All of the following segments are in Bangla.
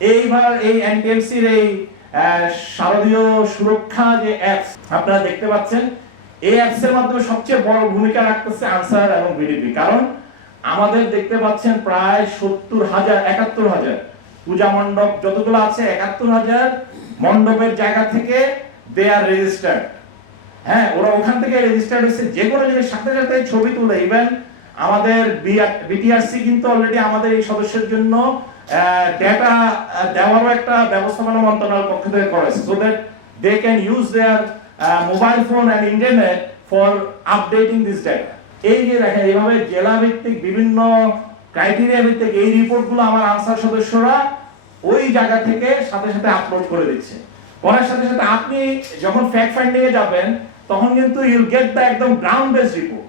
এইবার এই এনটিএমসির এই শারদীয় সুরক্ষা যে অ্যাপস আপনারা দেখতে পাচ্ছেন, এই অ্যাপস এর মাধ্যমে সবচেয়ে বড় ভূমিকা রাখতেছে আনসার এবং বিডিপি। কারণ আমাদের দেখতে পাচ্ছেন প্রায় সত্তর হাজার, একাত্তর হাজার পূজা মণ্ডপ যতগুলো আছে, একাত্তর হাজার মণ্ডপের জায়গা থেকে দে আর রেজিস্টার্ড হ্যাঁ ওরা ওখান থেকে রেজিস্টার্ড হচ্ছে যে কোনো জিনিস সাথে সাথে ছবি তুলে। ইভেন আমাদের বিটিআরসি কিন্তু অলরেডি আমাদের এই সদস্যের জন্য ডেটা দেওয়ারও একটা ব্যবস্থাপনা মন্ত্রণালয়ের পক্ষ থেকে করেছে so that they can use their mobile phone and internet for updating this data এই যে দেখেন, এইভাবে জেলা ভিত্তিক বিভিন্ন ক্রাইটেরিয়া ভিত্তিক এই রিপোর্টগুলো আমার আনসার সদস্যরা ওই জায়গা থেকে সাথে সাথে আপলোড করে দিচ্ছে। করার সাথে সাথে আপনি যখন ফ্যাক্ট ফাইন্ডিং এ যাবেন, তখন কিন্তু ইউল গেট দ্য একদম গ্রাউন্ড বেস রিপোর্ট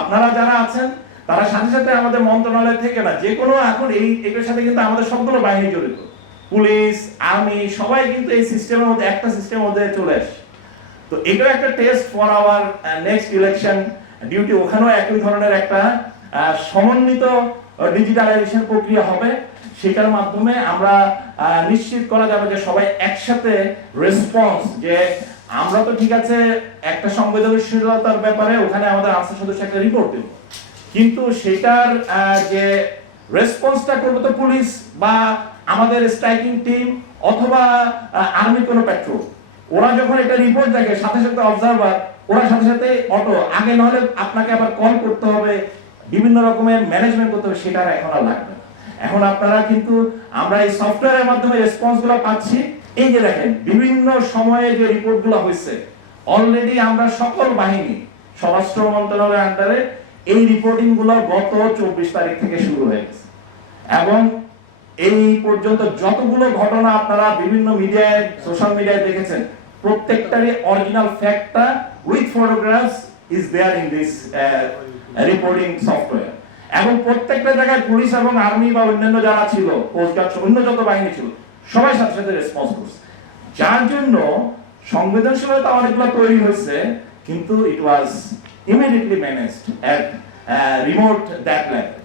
আপনারা যারা আছেন তারা সাথে সাথে আমাদের মন্ত্রণালয় থেকে না, যে কোনো এখন এই, এটার সাথে কিন্তু আমাদের সবগুলো বাহিনী জড়িত। পুলিশ, আর্মি, সবাই কিন্তু এই সিস্টেমের মধ্যে, একটা সিস্টেমের মধ্যে চলে আসে। তো এটাও একটা test for our next election duty ওখানেও একই ধরনের একটা সমন্বিত ডিজিটালাইজেশন প্রক্রিয়া হবে। সেটার মাধ্যমে আমরা নিশ্চিত করা যাবে যে সবাই একসাথে রেসপন্স যে আমরা তো ঠিক আছে একটা সংবেদনশীলতার ব্যাপারে ওখানে আমাদের আনসার সদস্য একটা রিপোর্ট দেব। কিন্তু সেটার যে রেসপন্সটা করবে তো পুলিশ বা আমাদের স্ট্রাইকিং টিম অথবা আর্মি কোনো পেট্রোল ওরা যখন এটা রিপোর্ট দেখে, সাথে সাথে অবজারভার ওরা সাথে সাথে অটো আগে নাহলে আপনাকে আবার কল করতে হবে, বিভিন্ন রকমের ম্যানেজমেন্ট করতে হবে, সেটা এখন আর লাগবে। এখন আপনারা কিন্তু, আমরা এই সফটওয়্যারের মাধ্যমে রেসপন্সগুলো পাচ্ছি। এই যে দেখেন, বিভিন্ন সময়ে যে রিপোর্টগুলো হয়েছে অলরেডি আমরা সকল বাহিনী, স্বরাষ্ট্র মন্ত্রণালয়ের আন্ডারে এই রিপোর্টিংগুলো গত চব্বিশ তারিখ থেকে শুরু হয়ে গেছে। এবং এই পর্যন্ত যতগুলো ঘটনা আপনারা বিভিন্ন মিডিয়ায় সোশ্যাল মিডিয়ায় দেখেছেন, প্রত্যেকটারই original ফ্যাক্টটা with photographs is there in this reporting software এবং প্রত্যেকটা জায়গায় পুলিশ এবং আর্মি বা অন্যান্য যারা ছিল কোস্ট গার্ড অন্য যত বাহিনী ছিল, সবাই সাথে সাথে রেসপন্স করছে। যার জন্য সংবেদনশীলতা অনেকগুলো তৈরি হয়েছে, কিন্তু ইট ওয়াজ immediately managed and uh, uh remote that level.